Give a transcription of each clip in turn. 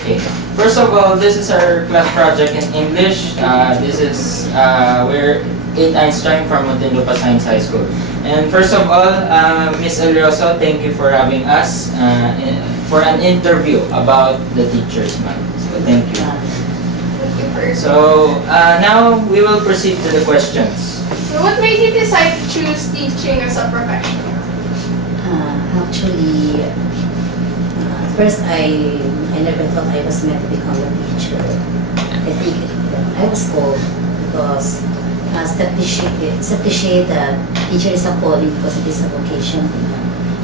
Okay. First of all, this is our class project in English. This is we're 8 Einstein from Muntinlupa Science High School. And first of all, Miss Elloso, thank you for having us for an interview about the Teachers Month. So thank you. So now we will proceed to the questions. So what made you decide to choose teaching as a profession? Actually, at first I never thought I was meant to become a teacher. I think I was called because it's appreciate that teacher is a calling because it is a vocation.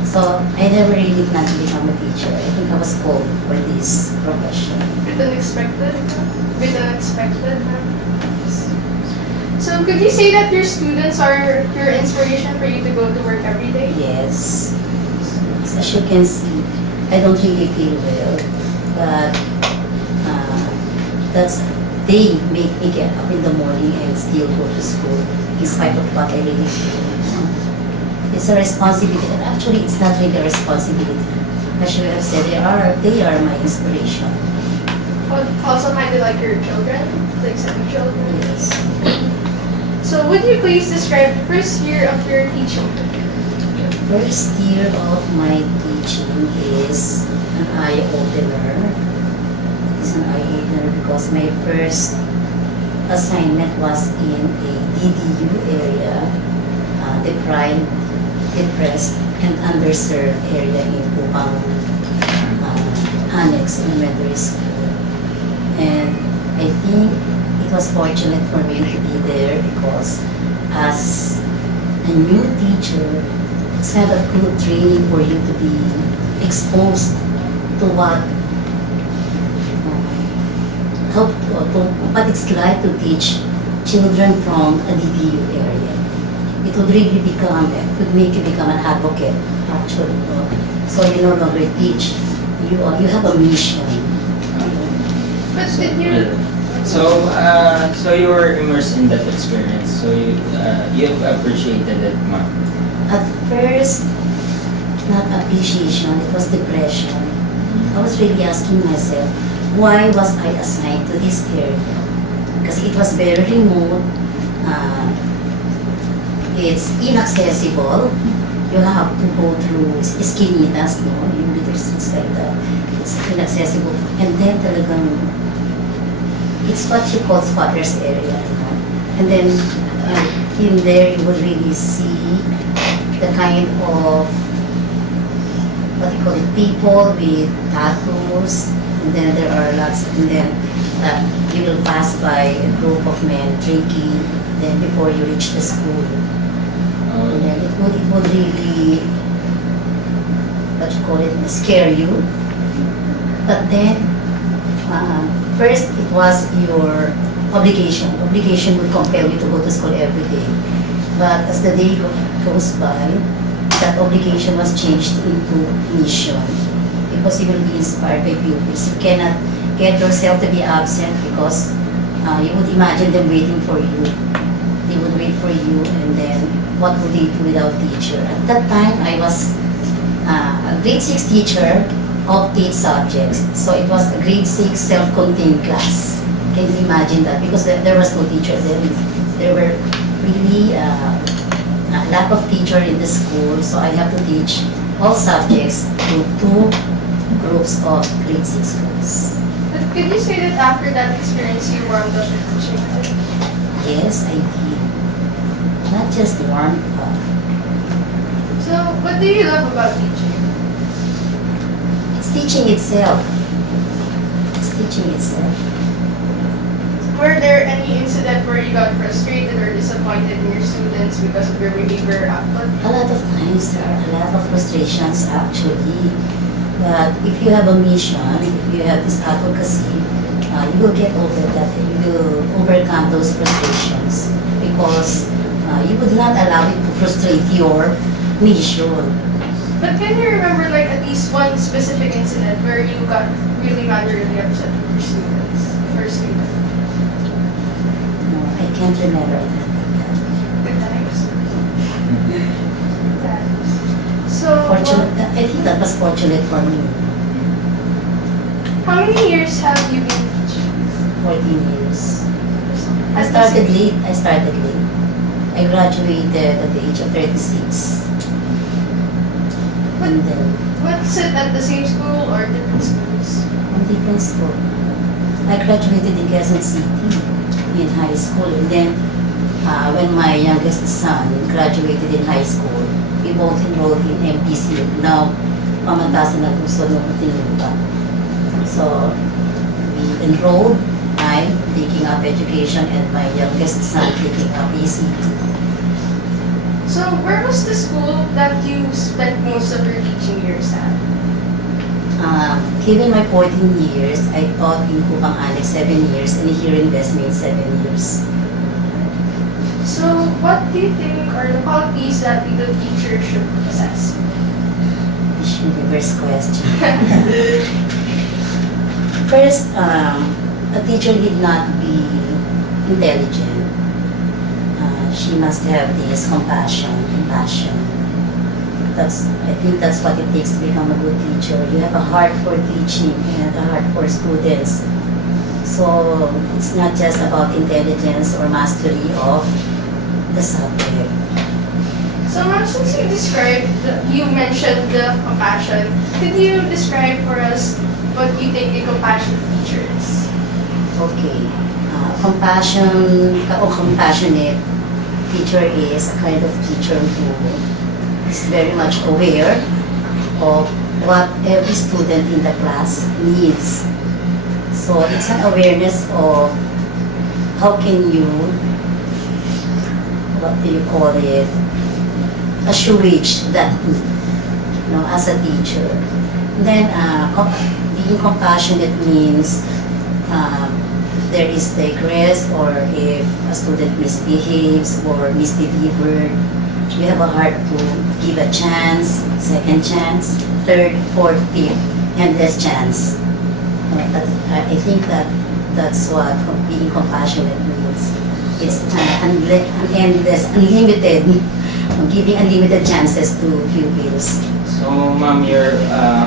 So I never really planned to become a teacher. I think I was called for this profession. Bit unexpected? Bit unexpected? So could you say that your students are your inspiration for you to go to work every day? Yes. As you can see, I don't really feel well, but they make me get up in the morning and still go to school in spite of what I really feel. It's a responsibility, and actually it's not really a responsibility. As you have said, they are my inspiration. Also might be like your children, like second children. Yes. So would you please describe the first year of your teaching? First year of my teaching is an eye-opener. It's an eye-opener because my first assignment was in a DDU area, depressed and underserved area in Pupang Annex Elementary School. And I think it was fortunate for me to be there because as a new teacher, it's kind of good training for you to be exposed to what it's like to teach children from a DDU area. It would make you become an advocate, actually. So you no longer teach, you have a mission. But did you... So you were immersed in that experience. So you've appreciated it, ma'am. At first, not appreciation, it was depression. I was really asking myself, why was I assigned to this area? Because it was very remote, it's inaccessible. You have to go through esquinitas, yung little streets like that. It's inaccessible. And then talagang, it's what you call squatters area. And then in there you will really see the kind of, what you call it, people with tattoos, and then there are lots, and then you will pass by a group of men drinking, then before you reach the school. And then it would really, what you call it, scare you. But then, first it was your obligation. Obligation would compel you to go to school every day. But as the day goes by, that obligation was changed into mission because you will be inspired by pupils. You cannot get yourself to be absent because you would imagine them waiting for you. They would wait for you, and then what would they do without teacher? At that time, I was a grade 6 teacher of 8 subjects. So it was a grade 6 self-contained class. Can you imagine that? Because there was no teacher there. There were really a lack of teacher in the school, so I have to teach all subjects to 2 groups of grade 6 class. But could you say that after that experience you warmed up to teaching? Yes, I did. Not just warmed up. So what do you love about teaching? It's teaching itself. It's teaching itself. Were there any incident where you got frustrated or disappointed in your students because of their behavior or output? A lot of times there are a lot of frustrations actually. But if you have a mission, if you have this advocacy, you will get over that and you will overcome those frustrations because you would not allow it to frustrate your mission. But can you remember like at least one specific incident where you got really mad or really upset with your students? First student? No, I can't remember that. Good times. Good times. So Fortunate, I think that was fortunate for me. How many years have you been teaching? 14 years. I At the started same- late. I started late. I graduated at the age of 36. And then, What's it at the same school or different schools? on different school. I graduated in Quezon City in high school. And then, when my youngest son graduated in high school, we both enrolled in MPC. Now, pamantasan ng gusto ng tinuruan. So, we enrolled, I'm taking up education, and my youngest son taking up ACT. So, where was the school that you spent most of your teaching years at? Given my 14 years, I taught in Kupang Annex 7 years and here in Westmead 7 years. So, what do you think are the qualities that a good teacher should possess? This should be first question. First, a teacher need not be intelligent. She must have this compassion and passion. I think that's what it takes to become a good teacher. You have a heart for teaching and a heart for students. So it's not just about intelligence or mastery of the subject. So, ma'am, since you mentioned the compassion, could you describe for us what you think a compassionate teacher is? Okay. Compassionate teacher is a kind of teacher who is very much aware of what every student in the class needs. So it's an awareness of how can you, what do you call it, assuage that need, as a teacher. Then being compassionate means there is digress or if a student misbehaves or misdelivered, we have a heart to give a chance, second chance, third, fourth, fifth, endless chance. I think that's what being compassionate means. It's endless, unlimited, giving unlimited chances to pupils. So, ma'am,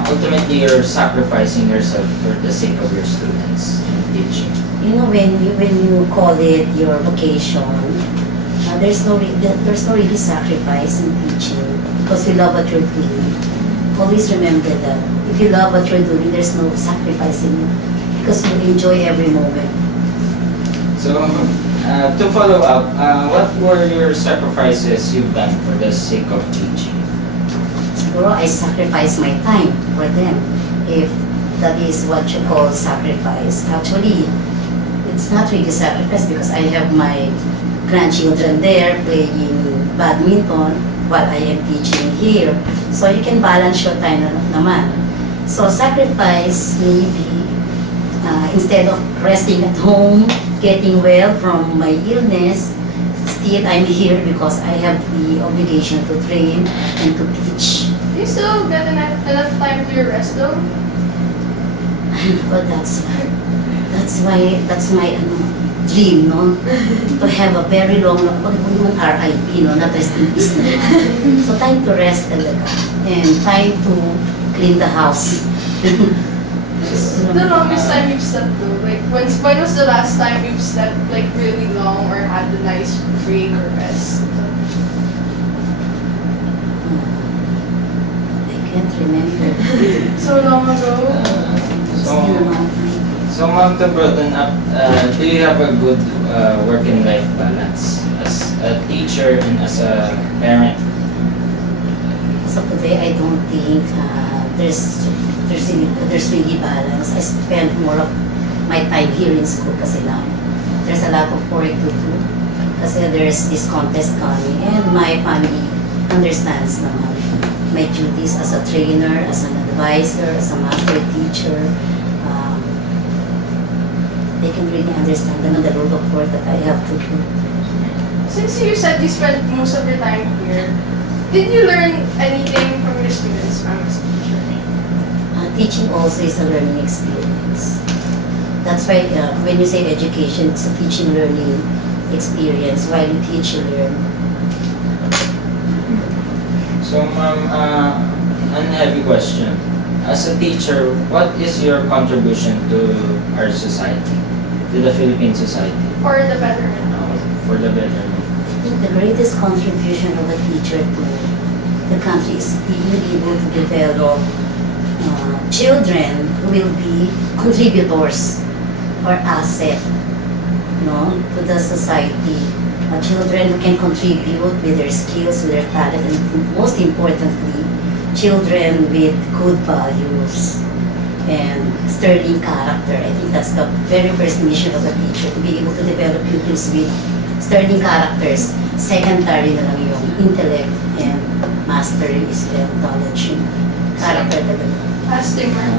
ultimately you're sacrificing yourself for the sake of your students in teaching. When you call it your vocation, there's no really sacrifice in teaching because you love what you're doing. Always remember that if you love what you're doing, there's no sacrifice in it because you enjoy every moment. So, to follow up, what were your sacrifices you've done for the sake of teaching? Siguro I sacrifice my time for them, if that is what you call sacrifice. Actually, it's not really sacrifice because I have my grandchildren there playing badminton while I am teaching here. So you can balance your time naman. So sacrifice maybe instead of resting at home, getting well from my illness, still I'm here because I have the obligation to train and to teach. Do you still get enough time to your rest though? But that's my dream, no? To have a very long, RIP, not rest in peace naman. So time to rest talaga. And time to clean the house. The longest time you've slept though? Like, when was the last time you've slept like really long or had a nice break or rest? I can't remember. So long ago? It's been a long time. So, ma'am, to broaden up, do you have a good work and life balance as a teacher and as a parent? So today, I don't think there's really balance. I spend more of my time here in school kasi lang. There's a lot of work to do kasi there's this contest coming and my family understands naman my duties as a trainer, as an advisor, as a master teacher. They can really understand the load of work that I have to do. Since you said you spent most of your time here, did you learn anything from your students from as a teacher? Teaching also is a learning experience. That's why when you say education, it's a teaching learning experience. While you teach, you learn. So, ma'am, unheavy question. as a teacher, what is your contribution to our society, to the Philippine society, For the betterment of it. for the betterment? I think the greatest contribution of a teacher to the country is being able to develop children who will be contributors or asset, to the society. Children who can contribute with their skills, with their talent, and most importantly, children with good values and sterling character. I think that's the very first mission of a teacher, to be able to develop pupils with sterling characters. Secondary na lang yung intellect, and mastery is the knowledge, yung character development. As they were.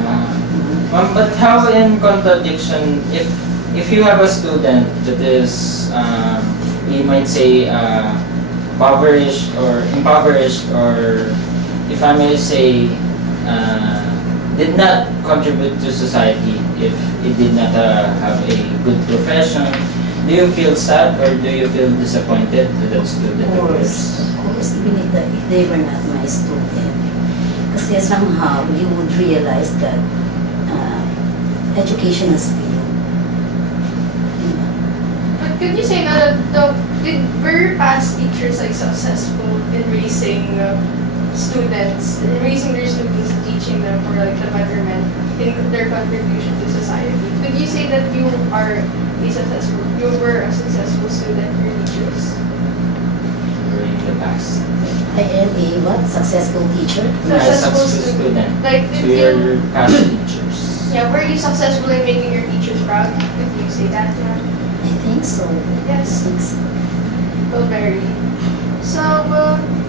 Ma'am, but how in contradiction, if you have a student that is, we might say, impoverished, or if I may say, did not contribute to society, if it did not have a good profession, do you feel sad or do you feel disappointed to that student? Of course, even if they were not my student. Kasi somehow you would realize that education has been. But could you say that were your past teachers like successful in raising students, in raising their students, and teaching them for like the betterment in their contribution to society? Could you say that you were a successful student for your teachers? During the past. I am a what? Successful teacher? Successful student Like, to did your you, past teachers. yeah, were you successful in making your teachers proud? Could you say that? I think so. Yes. It's, Well, very. So,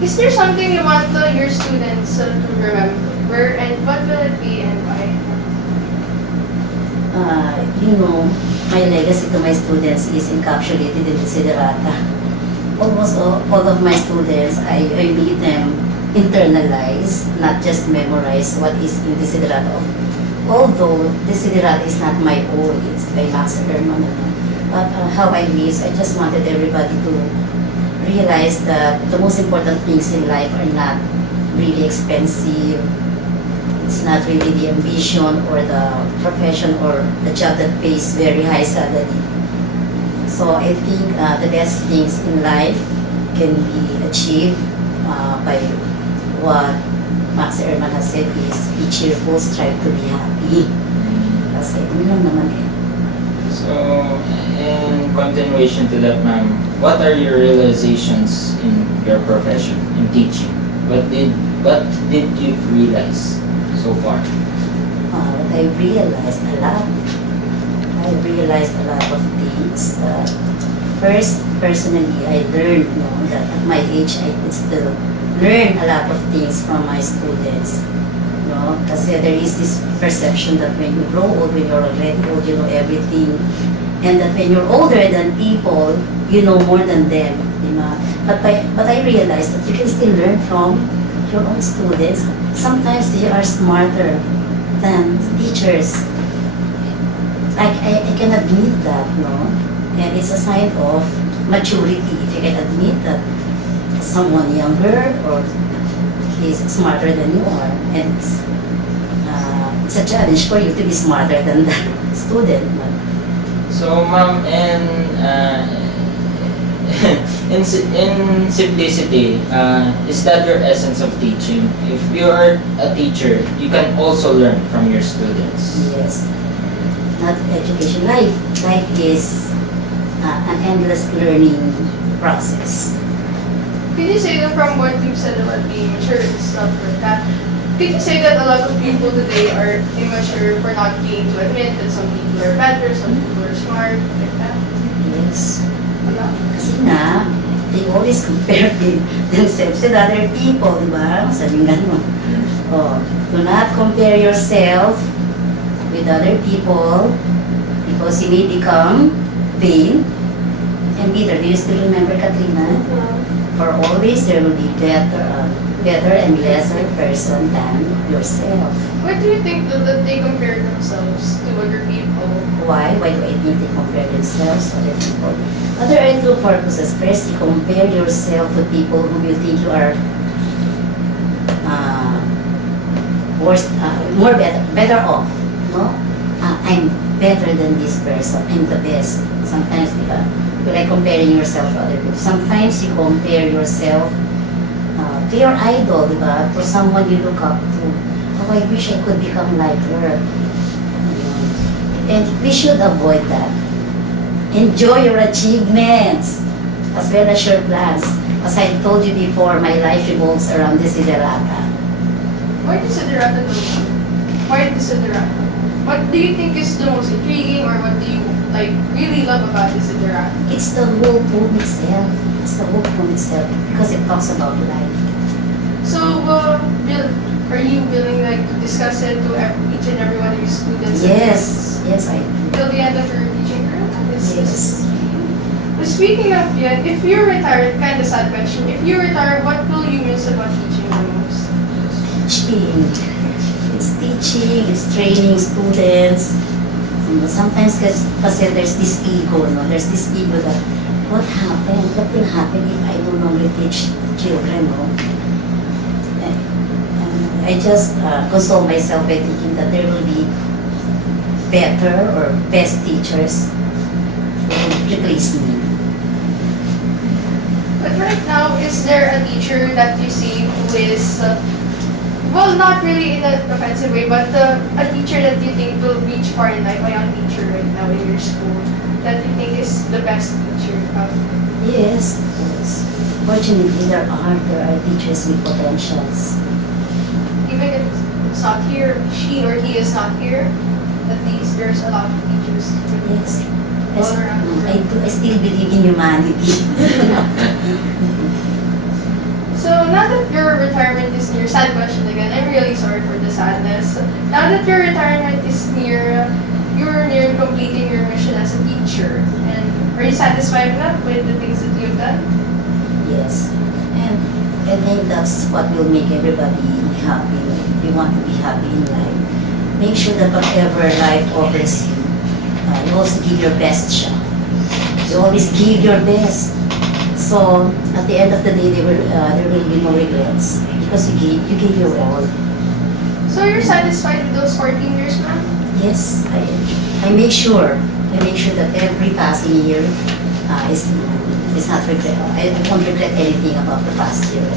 is there something you want your students to remember, and what will it be and why? my legacy to my students is encapsulated in Desiderata. Almost all of my students, I made them internalize, not just memorize what is in Desiderata. Although Desiderata is not my own, it's by Max Herman. But how I wish, I just wanted everybody to realize that the most important things in life are not really expensive. It's not really the ambition or the profession or the job that pays very high salary. So I think the best things in life can be achieved by what Max Ehrman has said is be cheerful, strive to be happy. Kasi yun lang naman eh. So, in continuation to that, ma'am, what are your realizations in your profession, in teaching? What did you realize so far? What I realized a lot. I realized a lot of things. First, personally, I learned that at my age, I could still learn a lot of things from my students. Kasi there is this perception that when you grow old, when you're already old, you know everything. And that when you're older than people, you know more than them. But I realized that you can still learn from your own students. Sometimes they are smarter than teachers. I can admit that, and it's a sign of maturity if you can admit that someone younger or is smarter than you are, and it's a challenge for you to be smarter than that student. So, ma'am, in simplicity, is that your essence of teaching? If you are a teacher, you can also learn from your students. Yes, not education. Life is an endless learning process. Could you say that from what you said about being mature and stuff like that, could you say that a lot of people today are immature for not being to admit that some people are better, some people are smart, like that? Yes. A lot. Kasi nga, they always compare themselves with other people, di ba? Sabi nga mo. Do not compare yourself with other people because you may become vain and bitter. Do you still remember, Katrina? For always there will be better and lesser person than yourself. Why do you think that they compare themselves to other people? Why? Why do I think they compare themselves to other people? Other are two purposes. First, you compare yourself to people who you think you are more better off, no? I'm better than this person. I'm the best. Sometimes, di ba? You like comparing yourself to other people. Sometimes you compare yourself to your idol, di ba? To someone you look up to. Oh, I wish I could become like her. And we should avoid that. Enjoy your achievements as well as your plans. As I told you before, my life revolves around desiderata. Why desiderata though? Why desiderata? What do you think is the most intriguing, or what do you like really love about desiderata? It's the whole poem itself. It's the whole poem itself because it talks about life. So, are you willing like to discuss it to each and every one of your students? Yes, I do. Till the end of your teaching career? Yes. But speaking of yet, if you're retired, kind of sad question. If you retire, what will you miss about teaching the most? Teaching. It's teaching, it's training students. You know, sometimes kasi there's this ego, no? There's this ego that what happened? What will happen if I no longer teach children, no? And I just console myself by thinking that there will be better or best teachers who will replace me. But right now, is there a teacher that you see who is, well, not really in an offensive way, but a teacher that you think will reach far in life, a young teacher right now in your school, that you think is the best teacher? Yes, yes. Fortunately, there are teachers with potentials. Even if it's not here, she or he is not here, at least there's a lot of teachers. Yes. All around the world. I still believe in humanity. So now that your retirement is near, sad question again, I'm really sorry for the sadness. Now that your retirement is near, you're near completing your mission as a teacher. And are you satisfied with the things that you've done? Yes. And I think that's what will make everybody happy. If you want to be happy in life, make sure that whatever life offers you, you also give your best shot. You always give your best. So at the end of the day, there will be no regrets because you gave your all. So you're satisfied with those 14 years, ma'am? Yes, I make sure that every passing year is not regret. I won't regret anything about the past year.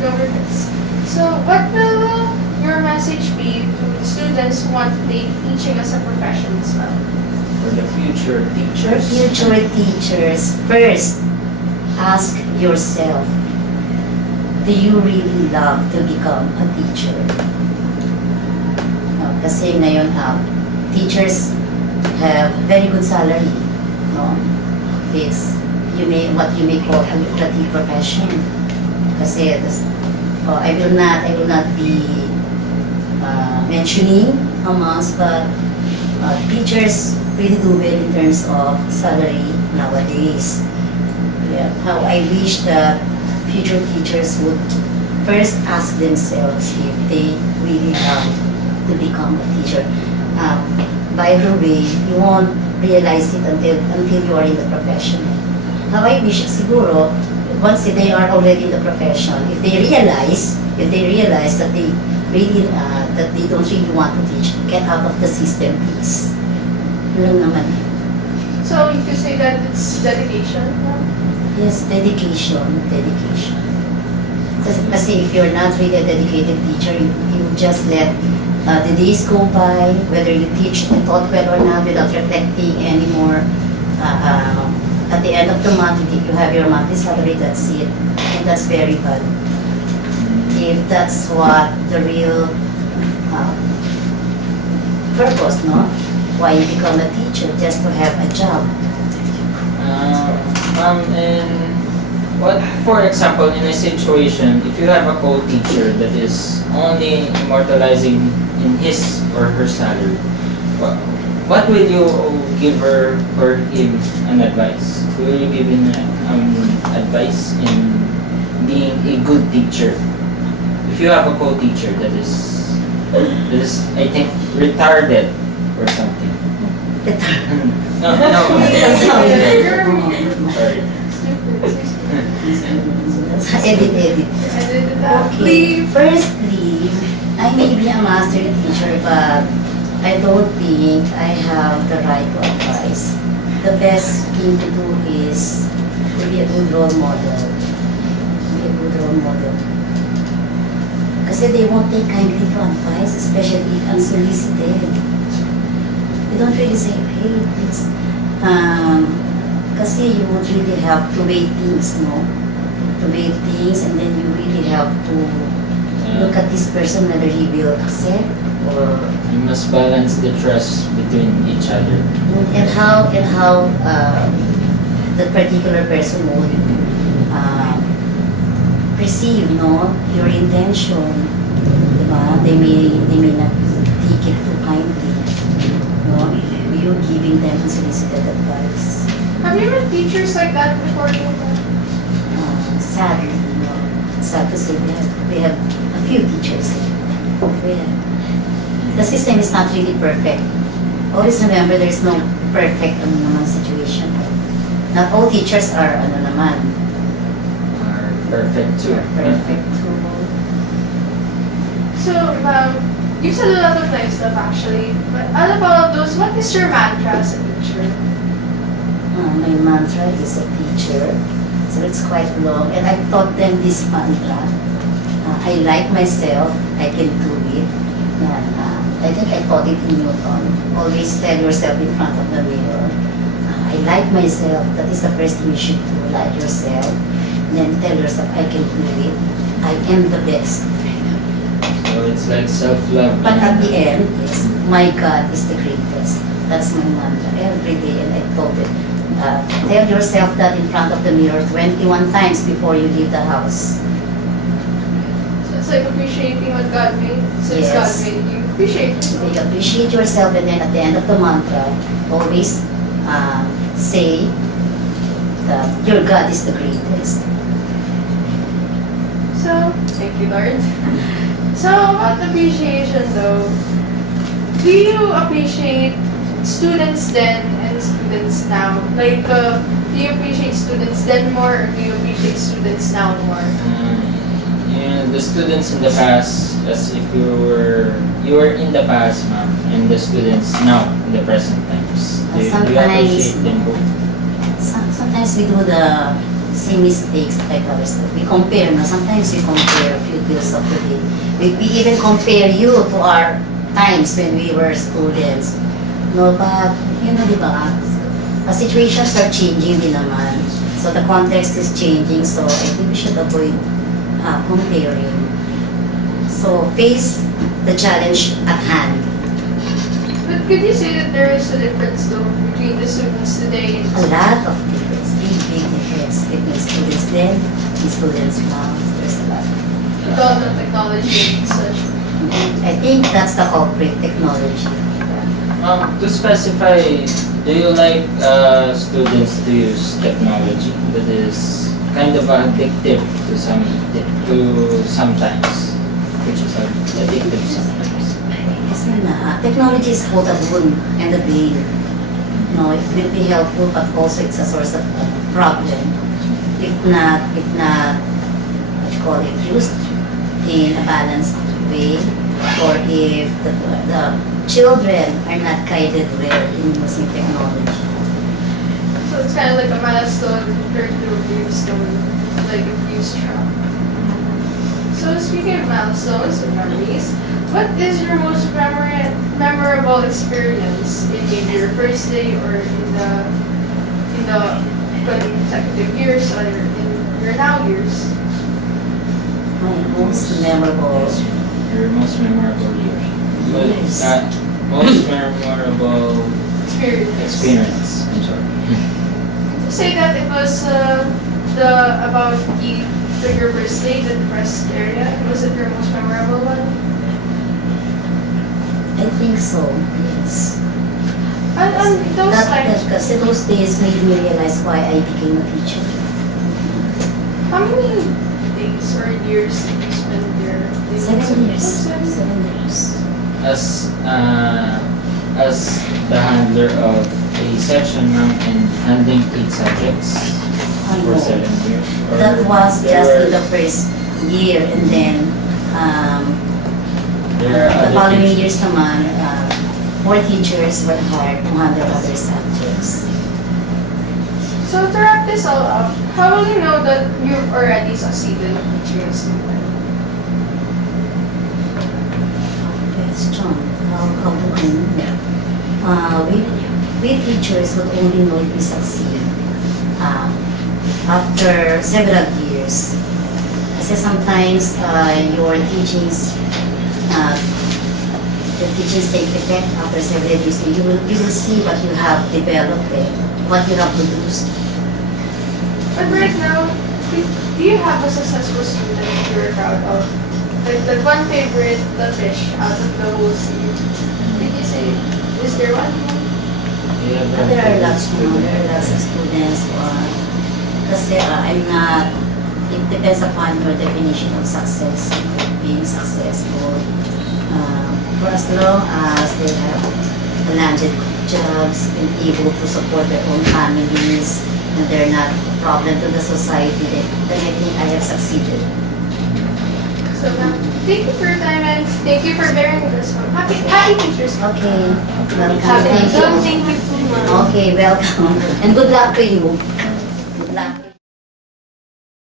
No regrets. So what will your message be to the students who want to take teaching as a profession as well? For the future For teachers. future teachers, first, ask yourself, do you really love to become a teacher? No, kasi ngayon, teachers have very good salary. No? It's what you may call a lucrative profession. Kasi I will not be mentioning amounts, but teachers really do well in terms of salary nowadays. Yeah. How I wish that future teachers would first ask themselves if they really love to become a teacher. By the way, you won't realize it until you are in the profession. How I wish siguro once they are already in the profession, if they realize that they really that they don't really want to teach, get out of the system, please. Yun lang naman. So you could say that it's dedication? Yes, dedication. Kasi if you're not really a dedicated teacher, you just let the days go by, whether you teach and taught well or not, without reflecting anymore. At the end of the month, if you have your monthly salary, that's it. And that's very bad. If that's what the real purpose, no? Why you become a teacher? Just to have a job. And what, for example, in a situation, if you have a co-teacher that is only immortalizing in his or her salary, what will you give her or him an advice? Will you give him advice in being a good teacher? If you have a co-teacher that is I think retarded or something. No. Sorry. Edit. And then Okay. Firstly, I may be a master teacher, but I don't think I have the right to advise. The best thing to do is to be a good role model. Be a good role model. Kasi they won't take kindly to advice, especially if unsolicited. They don't really say, hey, please. Kasi you would really have to weigh things, no? To weigh things, and then you really have to look at this person whether he will accept or You must balance the trust between each other. and how the particular person would perceive, no, your intention. Diba? They may not take it too kindly. No, you giving them unsolicited advice. Have you met teachers like that before? Sad, you know, sad to say we have a few teachers. We have. The system is not really perfect. Always remember there is no perfect situation. Not all teachers are Are perfect too. perfect too. So, you said a lot of nice stuff actually, but out of all of those, what is your mantra as a teacher? My mantra is a teacher, so it's quite long, and I taught them this mantra. I like myself, I can do it. I think I taught it in Newton. Always tell yourself in front of the mirror, I like myself. That is the first thing you should do, like yourself. And then tell yourself, I can do it. I am the best. So it's like self-love. But at the end, yes, my God is the greatest. That's my mantra every day, and I told it. Tell yourself that in front of the mirror 21 times before you leave the house. So it's like appreciating what God made. So it's Yes. God made you. Appreciate You yourself. appreciate yourself, and then at the end of the mantra, always say that your God is the greatest. So, thank you, Lord. So, about appreciation though, do you appreciate students then and students now? Like, do you appreciate students then more, or do you appreciate students now more? The students in the past, as if you were in the past, ma'am, and the students now in the present times. Do you Sometimes- appreciate them both? Sometimes we do the same mistakes like others. We compare, no? Sometimes we compare pupils of today. We even compare you to our times when we were students. No, but, you know, di ba? Situations are changing din naman. So the context is changing, so I think we should avoid comparing. So face the challenge at hand. But could you say that there is a difference though between the students today and A lot of difference, big difference between students then and students now. There's a lot. with all the technology and such? I think that's the culprit, technology. To specify, do you like students to use technology that is kind of addictive to sometimes, which is addictive sometimes? Kasi technology is both a boon and a bane. No, it will be helpful, but also it's a source of problem. If not, what you call it, used in a balanced way, or if the children are not guided well in using technology. So it's kind of like a milestone compared to a gravestone, like a fuse trap. So speaking of milestones and memories, what is your most memorable experience in maybe your first day or in the consecutive years or in your now years? My most memorable Your most memorable year. Yes. Most memorable Experience. experience. I'm sorry. To say that it was about your first day, the depressed area. Was it your most memorable one? I think so, yes. And those times, Kasi those days made me realize why I became a teacher. how many days or years did you spend there? 7 years. Oh, 7 years. As the handler of a section, ma'am, and handling 8 subjects I for know. 7 years. Or That was there just were- in the first year, and then there are The other following teachers. years naman, more teachers were hired to handle other subjects. So to wrap this all up, how will you know that you've already succeeded in teaching a student? Question, how do I know? We teachers would only know if we succeed after several years. Kasi sometimes your teachings take effect after several years. You will see what you have developed, what you have produced. But right now, do you have a successful student you're proud of? Like that one favorite, the fish out of the whole sea. Did you say, is there one? Yeah, There are lots of students kasi I'm not, it depends upon your definition of success, being successful. For as long as they have landed jobs and able to support their own families and they're not a problem to the society, then I think I have succeeded. So thank you for your time and thank you for bearing with us. Happy Teachers Month. Okay, welcome. Happy Thank you. Thank you so much. Okay, welcome. And good luck to you.